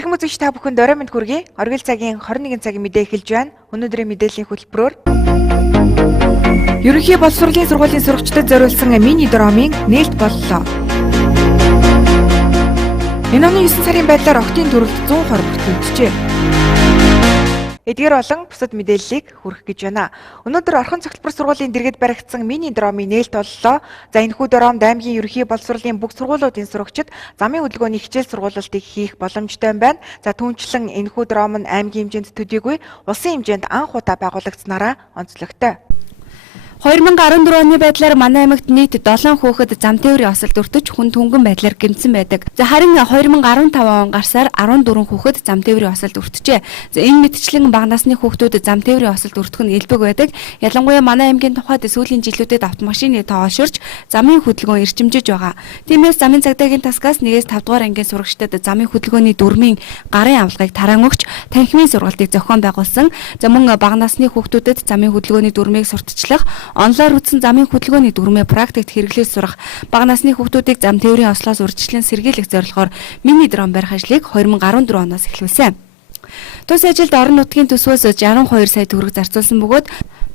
Эрхэм үзэгч та бүхэнд орой мэнд хүргэе. Оргил цагийн 21 цагийн мэдээ эхэлж байна. Өнөөдрийн мэдээллийн хөтөлбөрөөр Ерөнхий боловсролын сургуулийн сурагчдад зориулсан мини дромын нээлт боллоо. Энэ оны 9 сарын байдлаар октын төрөлд 120 бүртгэгджээ. Эдгээр болон бусад мэдээллийг хүргэх гэж байна. Өнөөдөр Орхон цогцлбор сургуулийн дэргэд баригдсан мини дромын нээлт боллоо. За энэхүү дромд аймгийн ерөнхий боловсролын бүх сургуулиудын сурагчид замын хөдөлгөөний хичээл сургуулалтыг хийх боломжтой байна. За түүнчлэн энэхүү дром нь аймгийн хэмжээнд төдийгүй улсын хэмжээнд анх удаа байгуулагдсанараа онцлогтой. 2014 оны байдлаар манай аймагт нийт 7 хүүхэд зам тээврийн осолд өртөж хүн түнгэн байдлаар гэмтсэн байдаг. За харин 2015 он гарсаар 14 хүүхэд зам тээврийн осолд өртөжээ. За энэ мэтчлэн бага насны хүүхдүүд зам тээврийн осолд өртөх нь элбэг байдаг. Ялангуяа манай аймгийн тухайд сүүлийн жилүүдэд автомашины тоо олширч замын хөдөлгөөн эрчимжиж байгаа. Тиймээс замын цагдаагийн тасгаас 1-ээс 5 дугаар ангийн сурагчдад замын хөдөлгөөний дүрмийн гарын авлагыг тараан өгч танхимын сургалтыг зохион байгуулсан. За мөн бага насны хүүхдүүдэд замын хөдөлгөөний дүрмийг сурталчлах, онлоор үтсэн замын хөдөлгөөний дүрмээ практикт хэрэглээс сурах, бага насны хүүхдүүдийг зам тээврийн ослоос урьдчилан сэргийлэх зорилгоор мини дрон барих ажлыг 2014 оноос эхлүүлсэн. Тус ажилд орон нутгийн төсвөөс 62 сая төгрөг зарцуулсан бөгөөд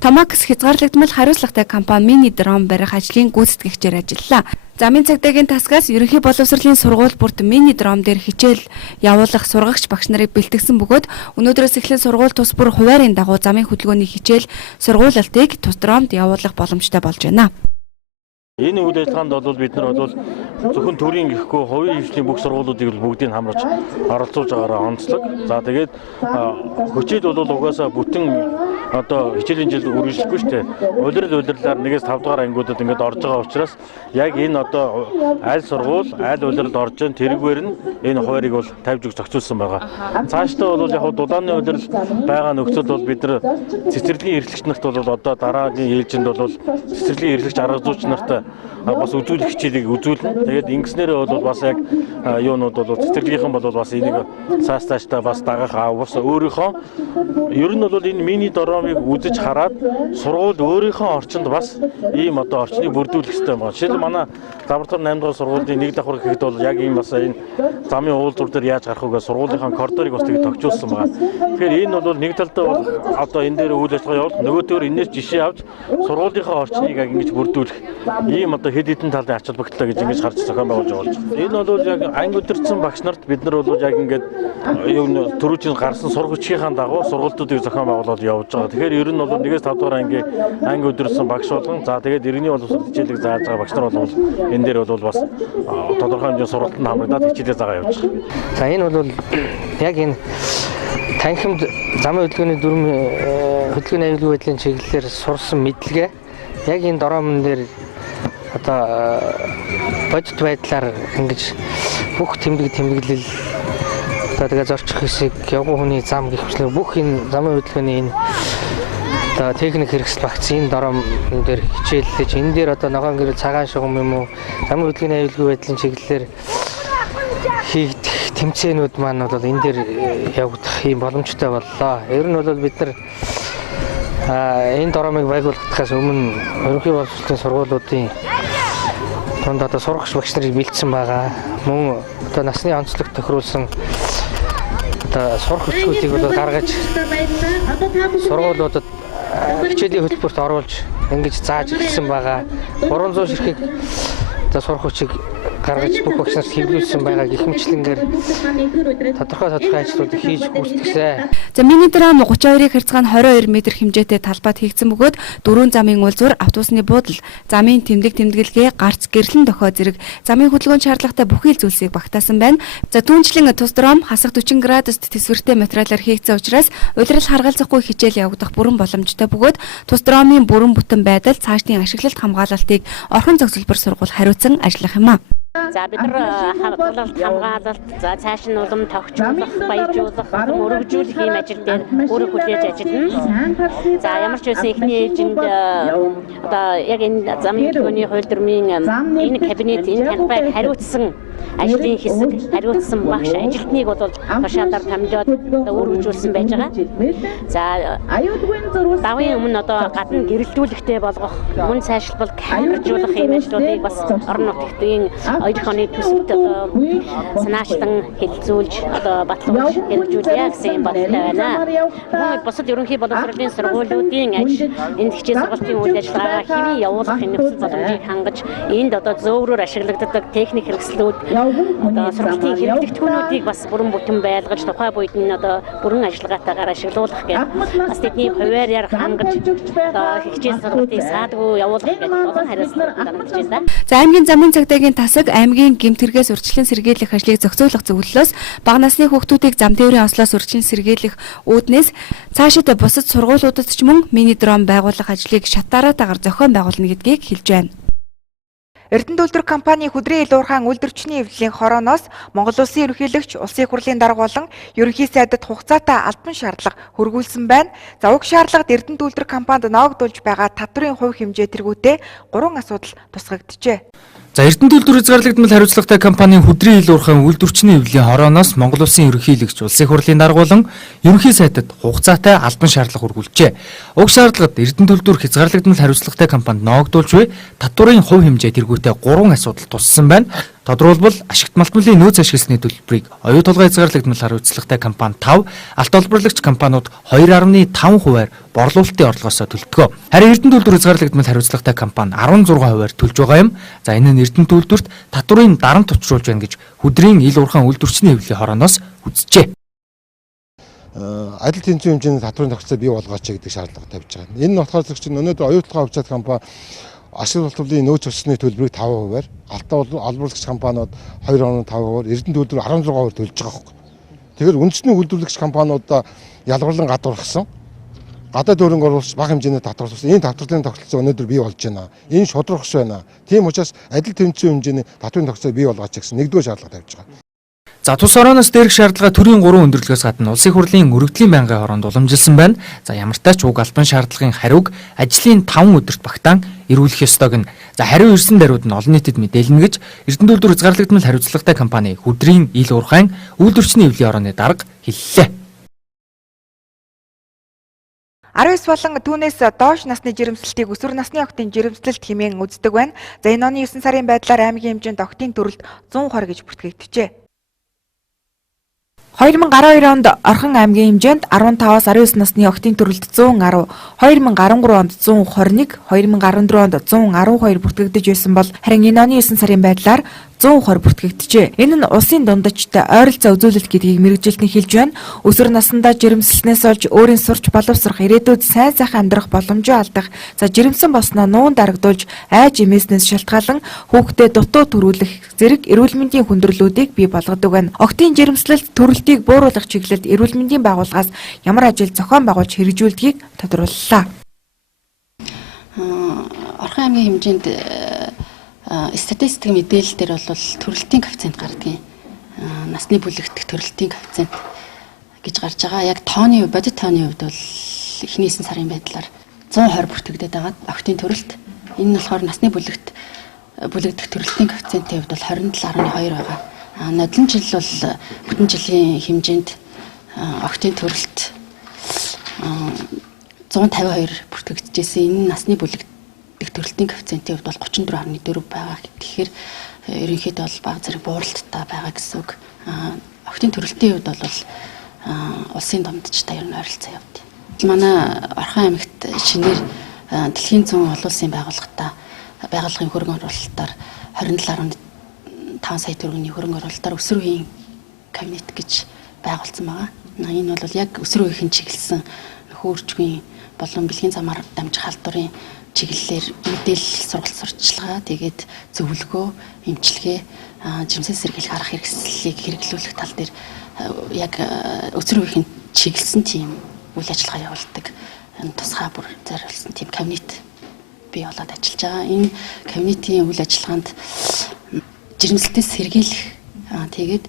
Томакс хязгаарлагдмал хариуцлагатай компани мини дрон барих ажлын гүйцэтгэгчээр ажиллалаа. Замын цагдаагийн тасгаас ерөнхий боловсролын сургууль бүрт мини дрон дээр хичээл явуулах сургагч багш нарыг бэлтгэсэн бөгөөд өнөөдрөөс эхлэн сургууль тус бүр хуваарийн дагуу замын хөдөлгөөний хичээл сургуулалтыг тус дромд явуулах боломжтой болж байна. Энэ үйл ажиллагаанд бол бид нар бол зөвхөн төрийн гэхгүй хувийн хөгжлийн бүх сургуулиудыг бүгдийг хамруулж оролцуулж байгаараа онцлог. За тэгээд хүчил бол угаасаа бүтэн одоо хичээлийн жил үргэлжлэхгүй шүү дээ. Улирлаар 1-ээс 5 дугаар ангиудад ингээд орж байгаа учраас яг энэ одоо аль сургууль, аль улиралд орж байгаа тэргээр нь энэ хуваарийг бол тавьж өгч зохицуулсан байгаа. Цаашдаа бол яг дулааны улирал байгаа нөхцөл бол бид нар цэцэрлэгийн эрхлэгч нарт бол одоо дараагийн ээлжинд бол цэцэрлэгийн эрхлэгч арга зүйч нарт бас үзүүлэх хичээлийг үзүүлнэ. Тэгээд ингэснээрээ бол бас яг юунууд бол цэцэрлэгийнхэн бол бас энийг цаастааштай бас дагах бас өөрийнхөө ер нь бол энэ мини дромыг үзэж хараад сургууль өөрийнхөө орчинд бас ийм одоо орчныг бүрдүүлэх хэрэгтэй байна. Жишээл манай лаборатори 8 дугаар сургуулийн 1 давхар гэхэд бол яг ийм бас энэ замын уулзвар дээр яаж гарах вэ гэж сургуулийнхаа коридорыг бас тийг тогтжуулсан байна. Тэгэхээр энэ бол нэг талдаа бол одоо энэ дээр үйл ажиллагаа явуул, нөгөө төр энэс жишээ авч сургуулийнхаа орчныг яг ингэж бүрдүүлэх ийм одоо хэд хэдэн талын ач холбогдолтой гэж ингэж харж зохион байгуулж байгаа. Энэ бол яг анги өдөрцөн багш нарт бид нар бол яг ингээд юу төрүүчийн гарсан сургагчийн дагуу сургалтуудыг зохион байгуулаад явж байгаа. Тэгэхээр ер нь бол 1-ээс 5 дугаар анги өдөрцөн багш болгон за тэгээд иргэний боловсрол хичээлийг зааж байгаа багш нар бол энэ дээр бол бас тодорхой хэмжээний сургалтанд хамрагдаад хичээлээ заагаа явж байгаа. За энэ бол яг энэ танхимд замын хөдөлгөөний дүрм хөдөлгөөний аюулгүй байдлын чиглэлээр сурсан мэдлэгээ яг энэ дромон дээр одоо бодит байдлаар ингэж бүх тэмдэглэл одоо тэгээ зорчих хэсэг явган хүний зам гэх мэтлээ бүх энэ замын хөдөлгөөний энэ одоо техник хэрэгсэл багц энэ дром дээр хичээллэж энэ дээр одоо ногоон гэрэл цагаан шугам юм уу замын хөдөлгөөний аюулгүй байдлын чиглэлээр хийгдэх тэмцээнүүд маань бол энэ дээр явагдах юм боломжтой боллоо. Ер нь бол бид нар энэ дромыг байгуулахаас өмнө ерөнхий боловсролын сургуулиудын тунд одоо сургагч багш нарыг бэлдсэн байгаа. Мөн одоо насны онцлог тохируулсан одоо сурах хүчгүүдийг бол гаргаж сургуулиудад хичээлийн хөтөлбөрт оруулж ингэж зааж эхэлсэн байгаа. 300 ширхэг одоо сурах хүчийг гаргаж бүх багш нарт хэвлүүлсэн байгаа гэх мэтлэнгээр тодорхой ажлуудыг хийж гүйцэтгэлээ. За мини дром 32-ыг харьцан 22 м хэмжээтэй талбайд хийгдсэн бөгөөд 4 замын уулзвар, автобусны буудал, замын тэмдэглэгээ, гарц гэрлэн дохой зэрэг замын хөдөлгөөнд шаардлагатай бүхий л зүйлсийг багтаасан байна. За түүнчлэн тус дром хасах 40 градуст тэсвэртэй материалаар хийгдсэн учраас улирал харгалзахгүй хичээл явагдах бүрэн боломжтой бөгөөд тус дромын бүрэн бүтэн байдал цаашдын ашиглалт хамгаалалтыг Орхон цогцлбор сургууль хариуцсан ажиллах юм а. За бид нар хамгаалалт, за цааш нь улам тогтчлох, баяжуулах, өргөжүүлэх ийм ажил дээр өөрөө хүлээж ажиллана. За ямар ч байсан эхний ээлжинд одоо яг энэ замын хөдөлгөөний хууль дүрмийн энэ кабинет энэ талбайг хариуцсан ажлын хэсэг хариуцсан багш ажилтныг бол тушаалаар томилоод өргөжүүлсэн байж байгаа. За давын өмнө одоо гадна гэрэлтүүлэгтэй болгох, мөн сайжруулах, камержуулах ийм ажлуудыг бас орон нутгийн оюутны төсөвт санаачлан хэлэлцүүлж одоо батлуулж хэрэгжүүлье гэсэн бодолтой байна. Мөн бусад ерөнхий боловсролын сургуулиудын ажил энэ хичээл сургалтын үйл ажиллагаагаа хэвийн явуулахын нөхцөл боломжийг хангаж энд одоо зөөврөөр ашиглагддаг техник хэрэгслүүд одоо сургалтын хэрэглэгдэхүүнүүдийг бас бүрэн бүтэн байлгаж тухай буйд нь одоо бүрэн ажиллагаатайгаар ашиглуулах гэх бас тэдний хуваарьаар хангаж одоо хичээл сургалтыг саадгүй явуулах гэх олон хариуцлага гаргаж байна. За аймгийн замын цагдаагийн тасаг аймгийн гэмтэргээс урьдчилан сэргийлэх ажлыг зохицуулах зөвлөлөөс бага насны хүүхдүүдийг зам тээврийн ослоос урьдчилан сэргийлэх үүднээс цаашид бусад сургуулиудад ч мөн мини дрон байгуулах ажлыг шатаараатаагаар зохион байгуулна гэдгийг хэлж байна. Эрдэнэ үйлдвэр компани хөдрийн ил уурхайн үйлдвэрчний эвлэлийн хорооноос Монгол Улсын ерөнхийлөгч, улсын хурлын дарга болон ерөнхий сайдад хугацаатай албан шаардлага хөргүүлсэн байна. За уг шаардлагад Эрдэнэ үйлдвэр компанид ноогдуулж байгаа татврын хувь хэмжээ тэргүүтээ 3 асуудал тусгагджээ. За Эрдэнэ үйлдвэр хязгаарлагдмал хариуцлагатай компанийн хөдрийн ил уурхайн үйлдвэрчний эвлэлийн хорооноос Монгол Улсын ерөнхийлөгч, улсын хурлын дарга болон ерөнхий сайдад хугацаатай албан шаардлага хөргүүлжээ. Уг шаардлагад Эрдэнэ үйлдвэр хязгаарлагдмал хариуцлагатай компанид ноогдуулж буй татврын хувь хэмжээ тэргүүтээ 3 асуудал туссан байна. Тодорхойлбол ашигт малтмлын нөөц ашигласны төлбөрийг оюу толгой хязгаарлагдмал хариуцлагатай компани 5, алт олборлагч компаниуд 2.5% борлуулалтын орлогоосоо төлдөг. Харин Эрдэнэ үйлдвэр хязгаарлагдмал хариуцлагатай компани 16% төлж байгаа юм. За энэ нь Эрдэнэ үйлдвэрт татврын дарамт учруулж байна гэж хөдрийн ил уурхайн үйлдвэрчний эвлэлийн хорооноос үзжээ. Адил тэнцвэр хэмжээний татврын тогтцоо бий болгооч гэдэг шаардлага тавьж байгаа. Энэ нь болохоор зөвхөн өнөөдөр оюу толгой авчаад компани ашиг боловсролын нөөц өсөлтний төлбөрийг 5%-аар, алт олборлагч компаниуд 2.5%-аар, Эрдэнэ үйлдвэр 16%-аар төлж байгаа хөөх. Тэгэхээр үндэсний үйлдвэрлэгч компаниудаа ялгарлан гадуурхсан. Гадаад хөрөнгө оруулагч бага хэмжээний татварлуулсан. Энэ татварлын тогтолцоо өнөөдөр бий болж байна. Энэ шудрагч байна. Тийм учраас адил тэнцвэр хэмжээний татврын тогтолцоо бий болгооч гэсэн нэгдүгээр шаардлага тавьж байгаа. За тус орооноос дээрх шаардлага төрийн 3 өндөрлөгөөс гадна улсын хурлын өргөдлийн байнгын хороонд уламжилсан байна. За ямар ч тач уг албан шаардлагын хариуг ажлын 5 өдөрт багтаан эрүүлэх ёстойг нь. За хариу ирсэн даруйд нь олон нийтэд мэдээлнэ гэж Эрдэнэ үйлдвэр хязгаарлагдмал хариуцлагатай компани хөдрийн ил уурхайн үйлдвэрчний эвлэлийн хорооны дарга хэллээ. 19 болон түүнээс доош насны жирэмслэлтийг өсвөр насны охидын жирэмслэлт хэмээн үздэг байна. За энэ оны 9 сарын байдлаар аймгийн хэмжээнд охидын төрөлд 120 гэж бүртгэгдэжээ. 2012 онд Орхон аймгийн хэмжээнд 15-аас 19 насны охидын төрөлд 110, 2013 онд 121, 2014 онд 112 бүртгэгдэж байсан бол харин энэ оны 9 сарын байдлаар 120 бүртгэгдэжээ. Энэ нь улсын дундажтай ойролцоо үзүүлэлт гэдгийг мэргэжилтэн хэлж байна. Өсвөр насндаа жирэмслснээс олж өөрийн сурч боловсрох, ирээдүйд сайн сайхан амьдрах боломжоо алдах, за жирэмсэн болсноо нүүн дарагдуулж айж эмээснээс шалтгаалan хүүхдэд дутуу төрүүлэх зэрэг эрүүл мэндийн хүндрэлүүдийг бий болгодог байна. Охидын жирэмслэлт төрөлтийг бууруулах чиглэлд эрүүл мэндийн байгууллагаас ямар ажил зохион байгуулж хэрэгжүүлдгийг тодорхойллоо. Орхон аймгийн хэмжээнд статистик мэдээлэлээр бол төрөлтийн коэффициент гардаг. Насны бүлэгдэх төрөлтийн коэффициент гэж гарч байгаа. Яг тооны хувьд, бодит тооны хувьд бол эхний 9 сарын байдлаар 120 бүртгэгдээд байгаа охидын төрөлт. Энэ нь болохоор насны бүлэгдэх төрөлтийн коэффициентийн хувьд бол 27.2 байгаа. Нодлон жил бол бүтэн жилийн хэмжээнд охидын төрөлт 152 бүртгэгдчихсэн. Энэ насны бүлэгдэх төрөлтийн коэффициентийн хувьд бол 34.4 байгаа. Тэгэхээр ерөнхийдөө бол бага зэрэг бууралттай байгаа гэсэн үг. Охидын төрөлтийн хувьд бол улсын дундчтай ер нь ойролцоо явд. Манай Орхон аймагт шинээр дэлхийн 100 олон улсын байгууллагын хөрөнгө оруулалтаар 27.5 сая төгрөгийн хөрөнгө оруулалтаар өсвөр үеийн кабинет гэж байгуулсан байгаа. Энэ бол яг өсвөр үеийн чиглэсэн хөржгийн болон бэлгийн замаар дамжих халдварын чиглэлээр мэдээлэл сургалт сурталчилгаа, тэгээд зөвлөгөө, эмчилгээ, жирэмсэн сэргийлэх арга хэрэгслийг хэрэглүүлэх тал дээр яг өсвөр үеийн чиглэсэн тийм үйл ажиллагаа явуулдаг. Тусгай бүр зориулсан тийм кабинет бий болоод ажиллаж байгаа. Энэ кабинетийн үйл ажиллагаанд жирэмслэлтээс сэргийлэх, тэгээд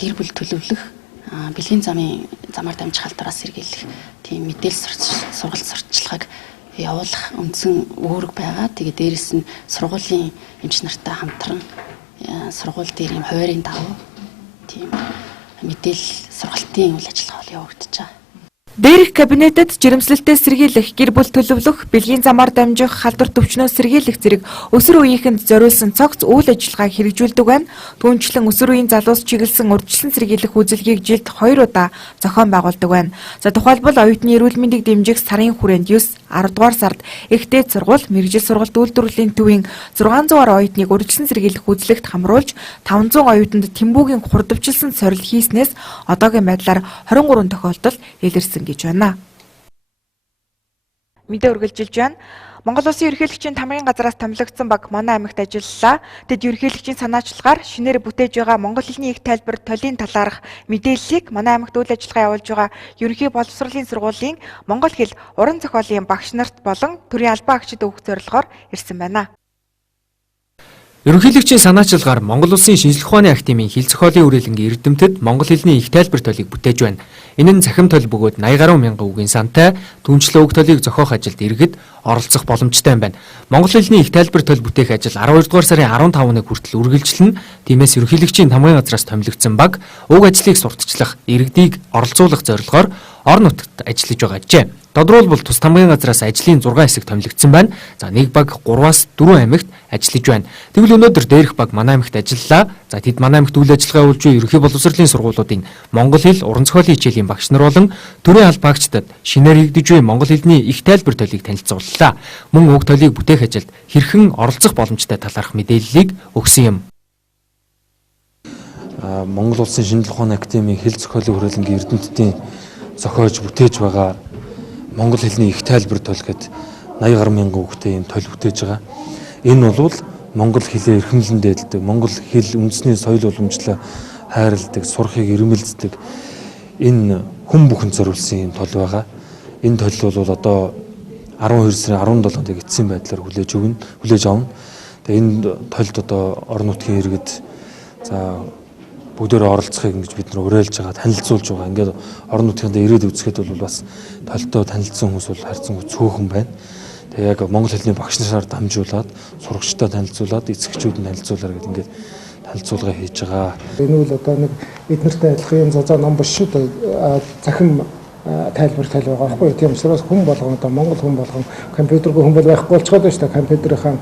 гэр бүл төлөвлөх, бэлгийн замаар дамжих халдвараас сэргийлэх тийм мэдээлэл сургалт сурталчилгааг явуулах үндсэн үүрэг байгаа. Тэгээд дээрэс нь сургуулийн эмч нартай хамтран сургууль дээр юм хуваарийн давуу тийм мэдээлэл сургалтын үйл ажиллагаа бол явагдаж байгаа. Дээрх кабинетэд жирэмслэлтэй сэргийлэх, гэр бүл төлөвлөх, бэлгийн замаар дамжих, халдвар төвчнөөс сэргийлэх зэрэг өсвөр үеийнхэнд зориулсан цогц үйл ажиллагааг хэрэгжүүлдэг байна. Түүнчлэн өсвөр үеийн залуус чиглэсэн урьдчилан сэргийлэх үзэлгийг жилд 2 удаа зохион байгуулдаг байна. За тухайлбал оюутны эрүүл мэндийг дэмжих сарын хүрээнд 9, 10 дугаар сард Эхтэйд сургууль, мэргэжил сургалт үйлдвэрлэлийн төвийн 600 гаруй оюутныг урьдчилан сэргийлэх үзлэгт хамруулж 500 оюутанд тэмбүүгийн хурдвчилсан сорил хийснээс одоогийн байдлаар 23 тохиолдол илэрсэн гэж байна. Мэдээ үргэлжилж байна. Монгол Улсын ерөнхийлөгчийн тамгын газраас томилогдсон баг манай аймагт ажиллалаа. Тэд ерөнхийлөгчийн санаачлагаар шинээр бүтээж байгаа монгол хэлний их тайлбар толын талаарх мэдээллийг манай аймагт үйл ажиллагаа явуулж байгаа ерөнхий боловсролын сургуулийн монгол хэл уран зохиолын багш нарт болон төрийн албан агчид өгөх зорилгоор ирсэн байна. Ерөнхийлөгчийн санаачлагаар Монгол Улсын шинжлэх ухааны академийн хэл зохиолын үрэлэнгийн эрдэмтэд монгол хэлний их тайлбар толыг бүтээж байна. Энэ нь цахим толь бөгөөд 80 гаруй мянган үгийн сантай түнчлэн уг толыг зохиох ажилд иргэд оролцох боломжтой юм байна. Монгол хэлний их тайлбар толь бүтээх ажил 12 дугаар сарын 15-ныг хүртэл үргэлжилнэ. Тиймээс ерөнхийлөгчийн тамгын газраас томилогдсон баг уг ажлыг сурталчлах, иргэдийг оролцуулах зорилгоор орон нутагт ажиллаж байгаа гэжээ. Тодорхойлбол тус тамгын газраас ажлын 6 хэсэг томилогдсон байна. За нэг баг 3-аас 4 аймагт ажиллаж байна. Тэгвэл өнөөдөр дээрх баг манай аймагт ажиллалаа. За тэд манай аймагт үйл ажиллагаа явуулж буй ерөнхий боловсролын сургуулиудын монгол хэл уран зохиолын хичээлийн багш нар болон төрийн албан агчдад шинээр хийгдэж буй монгол хэлний их тайлбар толыг танилцууллаа. Мөн уг толыг бүтээх ажилд хэрхэн оролцох боломжтой талаарх мэдээллийг өгсөн юм. Монгол Улсын шинжлэх ухааны академийн хэл зохиолын хүрээлэнгийн эрдэмтдийн зохиож бүтээж байгаа монгол хэлний их тайлбар тол гэд 80 гаруй мянган үгтэй юм тол бүтээж байгаа. Энэ бол монгол хэлээ эрхэмлэн дээдэлдэг, монгол хэл үндэсний соёл уламжлалаа хайрладаг, сурахыг эрмэлздэг энэ хүн бүхэнд зориулсан юм тол байгаа. Энэ тол бол одоо 12 сарын 17-нд эцсийн байдлаар хүлээж авна. Тэгээ энэ толд одоо орон нутгийн иргэд за бүгдээрээ оролцохыг ингэж бид нар уриалж байгаа, танилцуулж байгаа. Ингээд орон нутгийнхаа ирээд үзэхэд бол бас толтой танилцсан хүмүүс бол харьцангуй цөөхөн байна. Тэгээ яг монгол хэлний багш нараар дамжуулаад, сурагчтай танилцуулаад, эцэгчүүд нь танилцуулаар гэдэг ингээд танилцуулга хийж байгаа. Энэ үл одоо нэг эднэртэй адилхан юм зузаан ном биш шүү дээ. Захим тайлбар тал байгаа байхгүй. Тийм учраас хүн болгон одоо монгол хүн болгон компьютергүй хүн бол байхгүй болчиход байна шүү дээ. Компьютерийн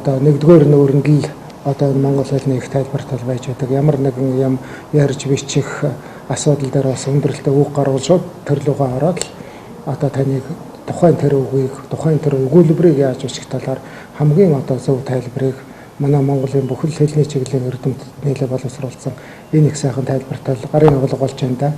одоо нэгдүгээр нүүрэнгийн одоо монгол хэлний их тайлбар тал байж байдаг. Ямар нэгэн юм ярьж бичих асуудал дээр бас өндөрлөлтөд үг гаргуулж тэр лугаа ороод одоо таныг тухайн тэр үгийг, тухайн тэр өгүүлбэрийг яаж бичих талаар хамгийн одоо зөв тайлбарыг манай Монголын бүхэл хэлний чиглэлийн эрдэмтэд нийлээ боловсруулсан энэ их сайхан тайлбар тал гарын агуулга болж байна да.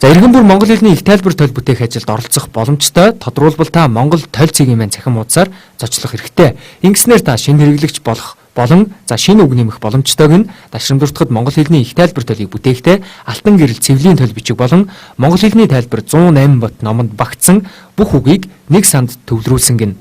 За иргэн бүр монгол хэлний их тайлбар тол бүтээх ажилд оролцох боломжтой. Тодорхойлбол та монгол толь цэгийн маань цахим хуудасаар зочлох хэрэгтэй. Ингэснээр та шинэ хэрэглэгч болох болон за шинэ үг нэмэх боломжтойг нь дашрамдуртахад монгол хэлний их тайлбар толыг бүтээхдээ алтан гэрэл цэвлийн тол бичиг болон монгол хэлний тайлбар 108 бот номонд багтсан бүх үгийг нэг санд төвлөрүүлсэн гин.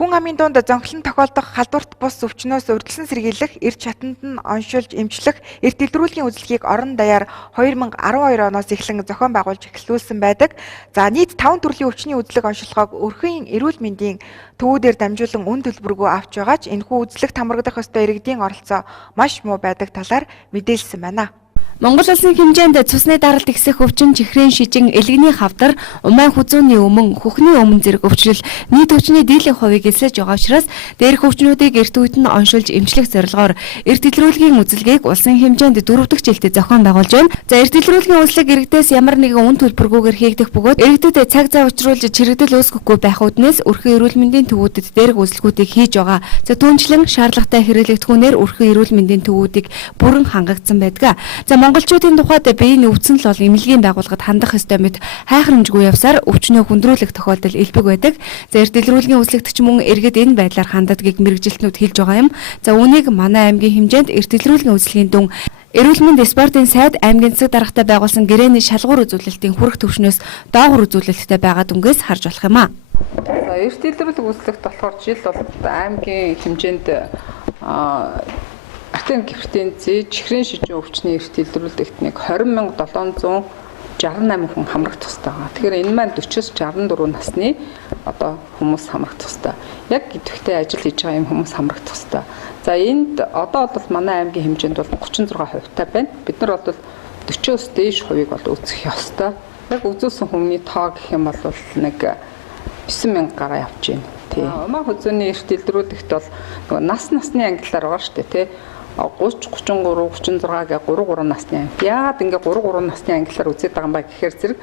Хүн амын дунд зонхлон тохиолдох халдварт бус өвчнөөс урьдчилан сэргийлэх, эрч чатанд нь оншуулж эмчлэх, эрт дэлгэрүүлгийн үзлэгийг орон даяар 2012 оноос эхлэн зохион байгуулж эхлүүлсэн байдаг. За нийт 5 төрлийн өвчний үзлэг оншилгоог өрхийн эрүүл мэндийн төвүүдээр дамжуулан үн төлбөргүй авч байгаа ч энэхүү үзлэгт хамрагдах ёстой иргэдийн оролцоо маш муу байдаг талаар мэдээлсэн байна. Монгол улсын хэмжээнд цусны даралт ихсэх өвчин, чихрийн шижин, элгэний хавдар, умайн хүзүүний өмнө, хөхний өмнө зэрэг өвчлөл нийт өвчний дийлэнх хувийг эсэж байгаа учраас дээрх өвчнүүдийг эрт үед нь оншуулж эмчлэх зорилгоор эрт дэлгэрүүлгийн үзэлгийг улсын хэмжээнд 4 дахь жилдээ зохион байгуулж байна. За эрт дэлгэрүүлгийн үзлэг иргэдээс ямар нэгэн үн төлбөргүйгээр хийгдэх бөгөөд иргэдэд цаг зав учруулж чирэгдэл үүсгэхгүй байх үднээс өрхөн эрүүл мэндийн төвүүдэд дээрх үзэлгүүдийг хийж байгаа. За түүнчлэн шаардлагатай хэрэглэгдэхүүнээр өрхөн эрүүл мэндийн төвүүдийг бүрэн хангагдсан байдаг. За монголчуудын тухайд биеийн өвцөн л бол эмнэлгийн байгууллагад хандах ёстой мэт хайхрамжгүй явсаар өвчнөө хүндрүүлэх тохиолдол элбэг байдаг. За эрт дэлгэрүүлгийн үзлэгтч мөн иргэд энэ байдлаар ханддагыг мэрэгжилтнүүд хэлж байгаа юм. За үүнийг манай аймгийн хэмжээнд эрт дэлгэрүүлгийн үзлэгийн дүн Эрүүл мэндийн спортын сайд аймгийн засаг даргатай байгуулсан гэрээний шалгуур үзүүлэлтийн хүрэх төвшнөөс доогуур үзүүлэлттэй байгаа дүнгээс харж болох юм аа. За эрт дэлгэрүүлэг үзлэгт болохоор жил бол аймгийн хэмжээнд артын гэртийн чихрийн шижин өвчний эрт дэлгэрүүлэгт нэг 20,700 68 хүн хамрагдах ёстой байгаа. Тэгэхээр энэ маань 40-с 64 насны одоо хүмүүс хамрагдах ёстой. Яг идэвхтэй ажил хийж байгаа юм хүмүүс хамрагдах ёстой. За энд одоо бол манай аймгийн хэмжээнд бол 36% байна. Бид нар бол 40-с дээш хувийг бол үүсгэх ёстой. Яг үзүүлсэн хүмүүний тоо гэх юм бол нэг 9000 гараа явж байна. Тий. Умаа хүзүүний эрт илрүүлэхт бол насны ангиллаар байгаа шүү дээ, тий. 30, 33, 36 гэх 3 насны анги. Яагаад ингээ 3 насны ангиллаар үзээд байгаа юм ба гэхээр зэрэг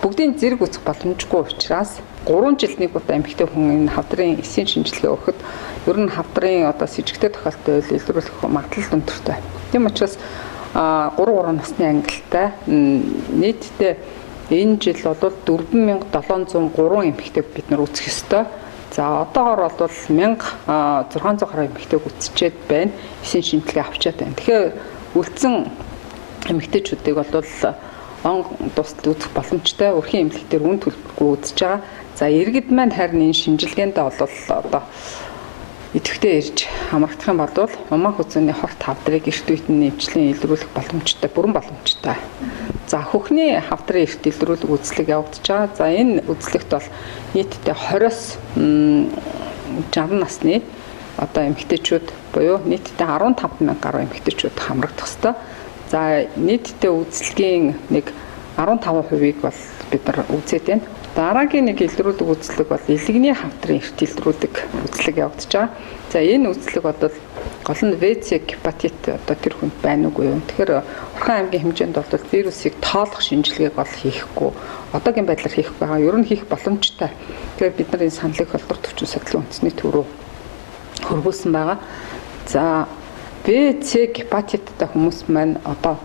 бүгдийн зэрэг үүсэх боломжгүй учраас 3 жил нэг удаа эмэгтэй хүн энэ хавдрын эсийн шинжилгээ өгөхөд ер нь хавдрын одоо с ิจ гтэй тохиолдолд илрүүлэх магадлал өндөртэй. Тийм учраас 3 насны ангилтай нийтдээ энэ жил бол 4703 эмэгтэйг бид нар үүсгэх ёстой. За одоогоор бол 1600 гаруй эмэгтэйг үзчихэд байна. Эсийн шинжилгээ авчаад байна. Тэгэхээр үлдсэн эмэгтэйчүүдийг бол он тусад үзэх боломжтой. Өрхийн эмнэлгээр үн төлбөргүй үзэж байгаа. За иргэд маань харин энэ шинжилгээндээ бол одоо идэвхтэй ирж хамрагдах юм бол умаа хүзүүний хорт хавдрыг эрт үеийн эмчлийн илрүүлэх боломжтой, бүрэн боломжтой. За хөхний хавдрын эрт илрүүлэх үзлэг явагдаж байгаа. За энэ үзлэгт бол нийтдээ 20-с 60 насны одоо эмэгтэйчүүд буюу нийтдээ 15000 гаруй эмэгтэйчүүд хамрагдах ёстой. За нийтдээ үзлэгийн нэг 15%-ийг бол бид нар үзээд байна. Дараагийн нэг илрүүлэг үзлэг бол илэгний хавдрын эрт илрүүлэг үзлэг явагдаж байгаа. За энэ үзлэг бол гол нь ВЦ гепатит одоо тэр хүнд байна уугүй юу. Тэгэхээр Орхон аймгийн хэмжээнд бол вирусыг тоолох шинжилгээг бол хийхгүй. Одоогийн байдлаар хийх байгаа. Ер нь хийх боломжтой. Тэгэхээр бид нар энэ саналыг холбоор төвчин судлалын үндэсний төв рүү хөрвүүлсэн байгаа. За ВЦ гепатиттай хүмүүс маань одоо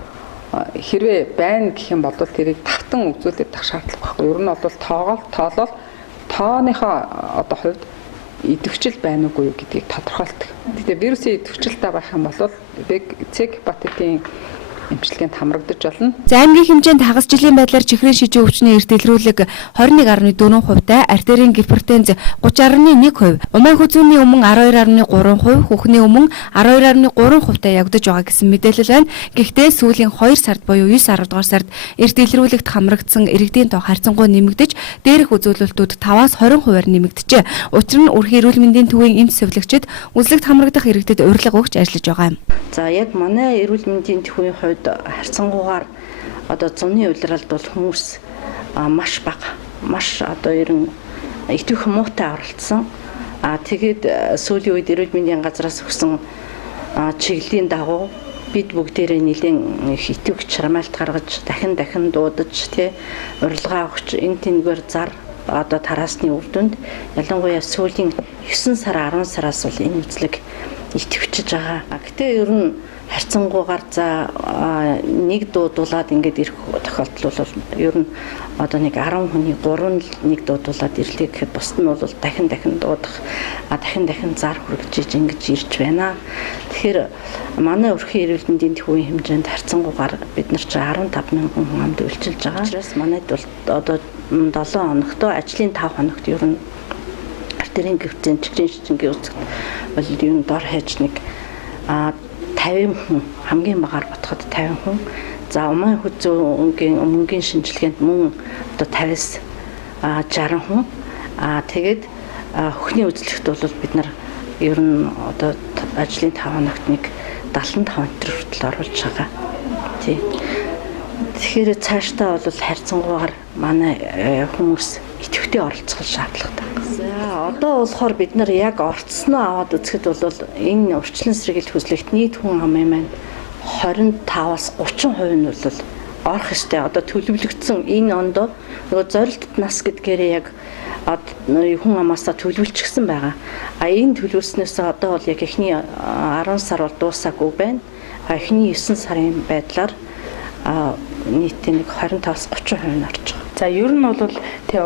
хэрвээ байна гэх юм бол тэрийг тавтан үзүүлээд тах шаардлага байхгүй. Ер нь бол тоолол тооныхоо одоо хувьд идэвхжил байна уугүй юу гэдгийг тодорхойлдог. Гэхдээ вирусын идэвхжилтэй байх юм бол С гепатитын эмчилгээнд хамрагдаж болно. За аймгийн хэмжээнд хагас жилийн байдлаар чихрийн шижийн өвчний эрт илрүүлэг 21.4%, артерийн гипертенз 30.1%, умаа хүзүүний өмнө 12.3%, хүүхний өмнө 12.3%-тай явагдаж байгаа гэсэн мэдээлэл байна. Гэхдээ сүүлийн 2 сард буюу 9-10 дугаар сард эрт илрүүлэгт хамрагдсан иргэдийн тоо харьцангуй нэмэгдэж, дээрх үзүүлэлтүүд 5-аас 20%-аар нэмэгдэжээ. Учир нь Өрхийн эрүүл мэндийн төвийн эмч сэвлэгчид үзлэгт хамрагдах иргэдэд урилга өгч ажиллаж байгаа юм. За яг манай эрүүл мэндийн төвийн хувьд харьцангуйгаар одоо зуны улиралд бол хүмүүс маш бага, маш одоо ерөн итгэх муутай оролцсон. Тэгээд сүүлийн үед эрүүл мэндийн газраас өгсөн чиглэлийн дагуу бид бүгдээрээ нэлийн их итгэвч чармаалт гаргаж дахин дуудаж урилга өгч энэ тэнгээр зар одоо тараасны үр дүнд ялангуяа сүүлийн 9 сар 10 сараас бол энэ үзлэг итгэвчж байгаа. Гэтэ ер нь харьцангуйгаар за нэг дуудуулаад ингээд ирэх тохиолдол бол ер нь одоо нэг 10 хүний 3 нэг дуудуулаад ирлээ гэхэд бусд нь бол дахин дуудах дахин зар хүргэж ингэж ирж байна. Тэгэхээр манай Өрхийн эрүүл мэндийн төвийн хэмжээнд харьцангуйгаар бид нар ч 15000 хүн хамт үйлчилж байгаа. Учраас манайд бол одоо 7 хоногт ажлын 5 хоногт ер нь артерийн гипертенз чихрийн шижингийн үзэгт бол ер нь дор хаяж нэг 50 хүн хамгийн багаар бодоход 50 хүн. За умаа хүзүүнгийн өмнгийн шинжилгээнд мөн одоо 50-с 60 хүн. Тэгээд хөхний үзлэгт бол бид нар ер нь одоо ажлын 5 хоногт нэг 75 төр хүртэл оруулж байгаа. Тий. Тэгэхээр цаашдаа бол харьцангуйгаар манай хүмүүс идэвхтэй оролцох шаардлагатай. За одоо болохоор бид нар яг орцсноо аваад үзэхэд бол энэ урьдчилан сэргийлт хүслэгт нийт хүн амын маань 25-аас 30% нь бол орох ёстой. Одоо төлөвлөгдсөн энэ онд нөгөө зорилтт нас гэдгээрээ яг хүн амаасаа төлөвлөчихсөн байгаа. Энэ төлөвлөснөөс одоо бол яг эхний 10 сар бол дуусаагүй байна. Эхний 9 сарын байдлаар нийтийн 25-аас 30% нь орж байгаа. За ер нь бол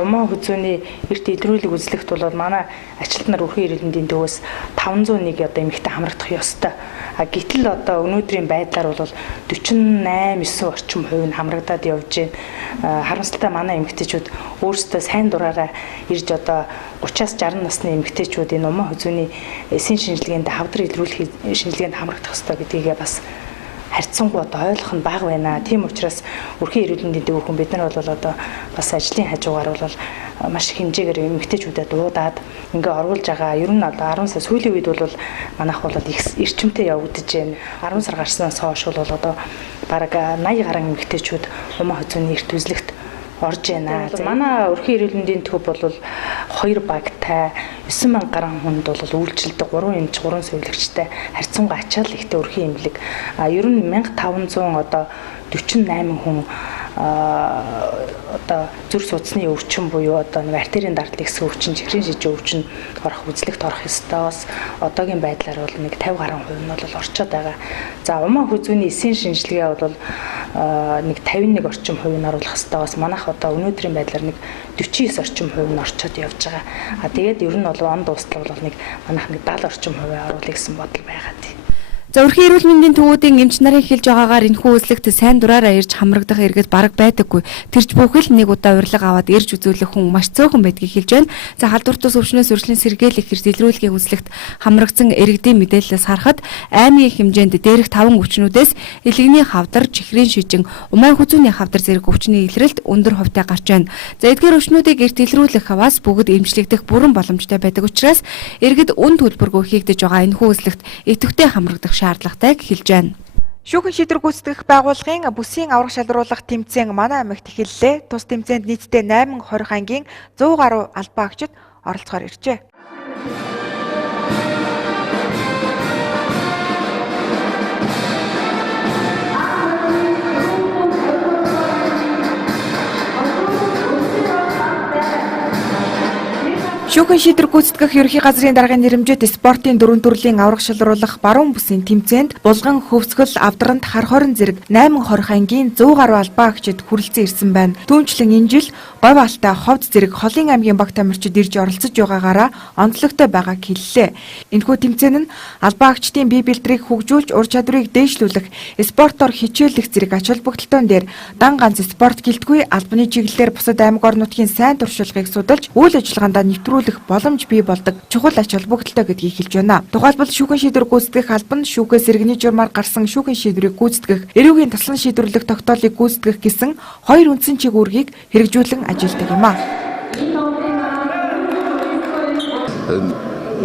умаа хүзүүний эрт илрүүлэг үзлэгт бол манай ачлалт нар Өрхийн эрүүл мэндийн төвөөс 501 одоо эмэгтэй хамрагдах ёстой. Гэтэл одоо өнөөдрийн байдлаар бол 48-9 орчим хувь нь хамрагдаад явж байна. Харамсалтай манай эмэгтэйчүүд өөрсдөө сайн дураараа ирж одоо 30-аас 60 насны эмэгтэйчүүд энэ умаа хүзүүний эсийн шинжилгээнд хавдар илрүүлэх шинжилгээнд хамрагдах ёстой гэдгийг бас харьцангуй одоо ойлгох нь бага байна. Тийм учраас өрхийн эрүүл мэндийн төвөрхөн бид нар бол одоо бас ажлын хажуугаар бол маш их хэмжээгээр эмэгтэйчүүдэд дуудаад ингээ оруулж байгаа. Ер нь одоо 10 сар сүүлийн үед бол манайх бол эрчимтэй явагдаж байна. 10 сар гарснаас хойш бол одоо бараг 80 гаруй эмэгтэйчүүд умаа хөзөөний эрт үзлэгт орж байна. Манай өрхийн эрүүл мэндийн төв бол 2 багтай 9000 гаруй хүнд бол үйлчлдэг 3 эмч 3 сувилагчтай харьцангуй ачаал ихтэй өрхийн эмнэлэг. Ер нь 1500 одоо 48 хүн одоо зүрх судасны өвчин буюу одоо нэг артерийн дардлын хэсэг өвчин, чихрийн шижийн өвчин орох үзлэгт орох ёстоос одоогийн байдлаар бол нэг 50 гаруй хувь нь бол орчод байгаа. За умаа хөзөөний эсийн шинжилгээ бол нэг 51 орчим хувь нь оруулах ёстоос манайх одоо өнөөдрийн байдлаар нэг 49 орчим хувь нь орчод явж байгаа. Тэгээд ер нь бол он дуустал бол нэг манайх нэг 70 орчим хувь оруулах гэсэн бодол байгаа тийм. За өрхийн эрүүл мэндийн төвүүдийн эмч нарын хэлж байгаагаар энэхүү үзлэгт сайн дураараа ирж хамрагдах иргэд бараг байдаггүй. Тэрч бүхэл нэг удаа урилга аваад ирж үзүүлэх хүн маш цөөхөн байдгийг хэлж байна. За халдвартус өвчнөөс өршлөн сэргийлэх хэрэгжилрүүлгийн үзлэгт хамрагдсан иргэдийн мэдээлэлээс харахад аймгийн хэмжээнд дээрх 5 өвчнүүдээс элэгний хавдар, чихрийн шижин, умаа хүзүүний хавдар зэрэг өвчний илрэлт өндөр хувьтай гарч байна. За эдгээр өвчнүүдийг эрт илрүүлэх хаваас бүгд эмчлэгдэх бүрэн боломжтой байдаг учраас иргэд үн төлбөргүй хийгдэж байгаа энэхүү үзлэгт идэвхтэй хамрагдах шаардлагатайг хэлж байна. Шүүхэн шийдвэр гүйцэтгэх байгууллагын бүсийн аврах шалруулах тэмцээн манай аймагт эхэллээ. Тус тэмцээнд нийтдээ 8-20 ангийн 100 гаруй албан агчид оролцохоор иржээ. Шүүхэн шийдвэр гүйцэтгэх ерөнхий газрын даргын нэрэмжит спортын 4 төрлийн аврах шалруулах баруун бүсийн тэмцээнд булган, хөвсгөл, авдрант, хар хорин зэрэг 8-20 ангийн 100 гаруй албан агчид хүрэлцэн ирсэн байна. Түүнчлэн энэ жил говь алтай, ховд зэрэг холын аймгийн баг тамирчид ирж оролцож байгаагаараа онцлогтой байгааг хэллээ. Энэхүү тэмцээн нь албан агчдын бие бэлтрийг хөгжүүлж, ур чадварыг дээшлүүлэх, спортоор хичээллэх зэрэг ач холбогдолтойн дээр дан ганц спорт гэлтгүй албаны чиглэлээр бусад аймаг орнуудын сайн туршлагыг судалж, үйл ажиллагаанд нэвтрүүлэх боломж бий болдог чухал ач холбогдолтой гэдгийг хэлж байна. Тухайлбал шүүхэн шийдвэр гүйцэтгэх албан шүүхээс иргэний журмаар гарсан шүүхэн шийдвэрийг гүйцэтгэх, эрүүгийн таслан шийдвэрлэх тогтоолыг гүйцэтгэх гэсэн 2 үндсэн чиглэлийг хэрэгжүүлэн ажилладаг юм а.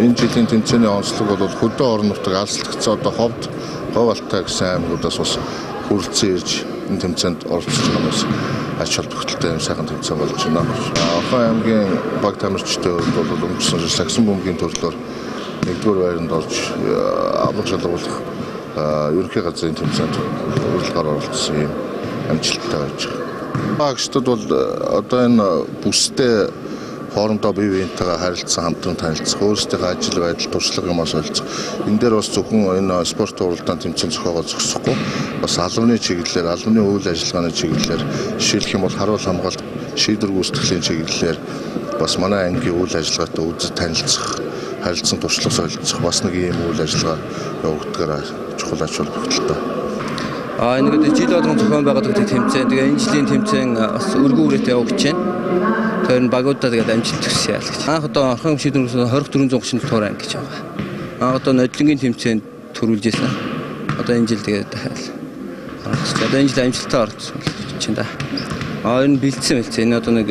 Энэ жилийн тэмцээний онцлог бол хөдөө орон нутаг алслагдсан одоо ховд, говь алтай гэсэн аймагудаас бас хүрэлцэн ирж энэ тэмцээнд оролцож байгаа хүмүүс ач холбогдолтой сайхан тэмцээн болж байна. Ахын аймгийн баг тамирчдын хувьд бол өнгөрсөн жил Сагсан бөмбөгийн төрлөөр 1-р байранд орж аврах шалруулах ерөнхий газрын тэмцээнд урилгаар оролцсон юм амжилттай байж байгаа. Багчдад бол одоо энэ бүстэй хоорондоо бие биентэйгээ харилцсан, хамтран танилцах, өөрсдийнхөө ажил байдал, туршлага юмас олцох. Энэ дээр бас зөвхөн энэ спорт уралдаан тэмцээн зохиогоо зогсохгүй бас албаны чиглэлээр, албаны үйл ажиллагааны чиглэлээр жишээлх юм бол харуул хамгаалалт, шийдвэр гүйцэтгэлийн чиглэлээр бас манай аймгийн үйл ажиллагаатай үзэж танилцах, харилцсан туршлага солилцох бас нэг ийм үйл ажиллагаа явагддагаараа чухал ач холбогдолтой. Энэ гэдэг жил болгон зохион байгуулагддаг тэмцээн. Тэгээ энэ жилийн тэмцээн бас өргөн үрээтэй явагдаж байна. Тэр нь багуудаа тэгээд амжилт хүсье яа л гэж. Анх одоо орхон шийдвэрээс 2430 туур анги гэж байгаа. Анх одоо нодлонгийн тэмцээнд төрүүлж байсан. Одоо энэ жил тэгээд дахиад одоо энэ жил амжилттай орсон гэж байна да. Энэ бэлдсэн. Энэ одоо нэг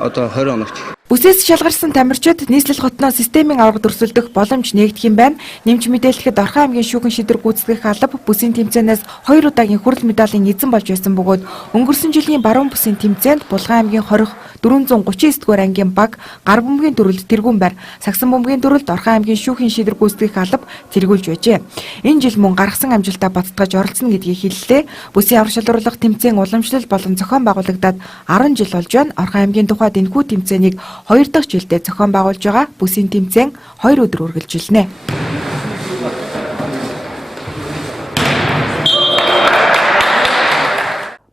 одоо 20 хоногт. Бүсээс шалгарсан тамирчид нийслэл хотноо системийн авраг дүрсэлдэх боломж нээгдэх юм байна. Нэмж мэдээлэхэд Орхон аймгийн шүүхэн шийдвэр гүйцэтгэх алба бүсийн тэмцээнээс 2 удаагийн хүрэл медалийн эзэн болж байсан бөгөөд өнгөрсөн жилийн баруун бүсийн тэмцээнд Булган аймгийн хорих 439-р ангийн баг, гар бөмбөгийн төрөлд тэргүүн байр, Сагсан бөмбөгийн төрөлд Орхон аймгийн шүүхийн шийдвэр гүйцэтгэх алба тэргүүлж байжээ. Энэ жил мөн гаргасан амжилтаа баттгаж оролцоно гэдгийг хэллээ. Бүсийн аврах шалруулах тэмцээн уламжлал болон зохион байгуулагдаад 10 жил болж байна. Орхон аймгийн тухайд энэхүү тэмцээнийг 2 дахь жилдээ зохион байгуулж байгаа. Бүсийн тэмцээн 2 өдөр үргэлжилнэ.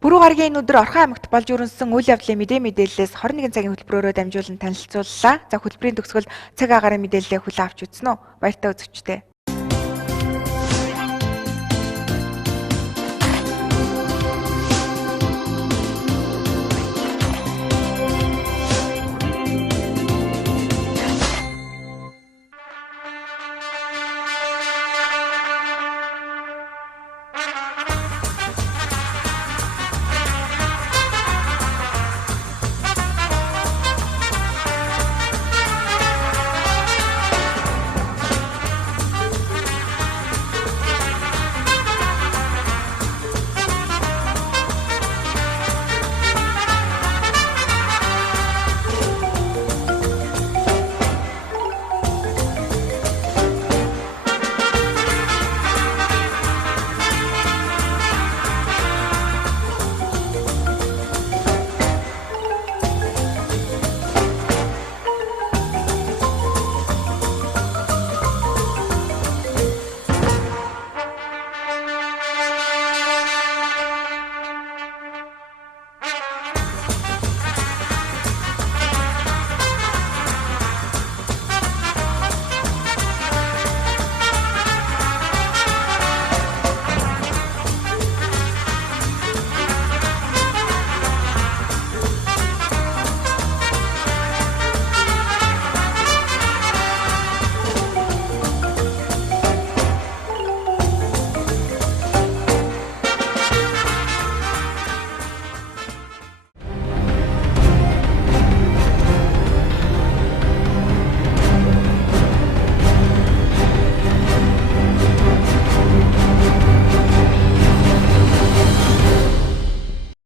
Бүрүү гарагийн өдөр Орхон аймагт болж өрнөсөн үйл явдлын мэдээллээс 21 цагийн хөтөлбөрөөрөө дамжуулан танилцууллаа. За хөтөлбөрийн төгсгөл цаг агарын мэдээлэлээ хүлээн авч үзсэн үү? Баяртай үзэгчдээ.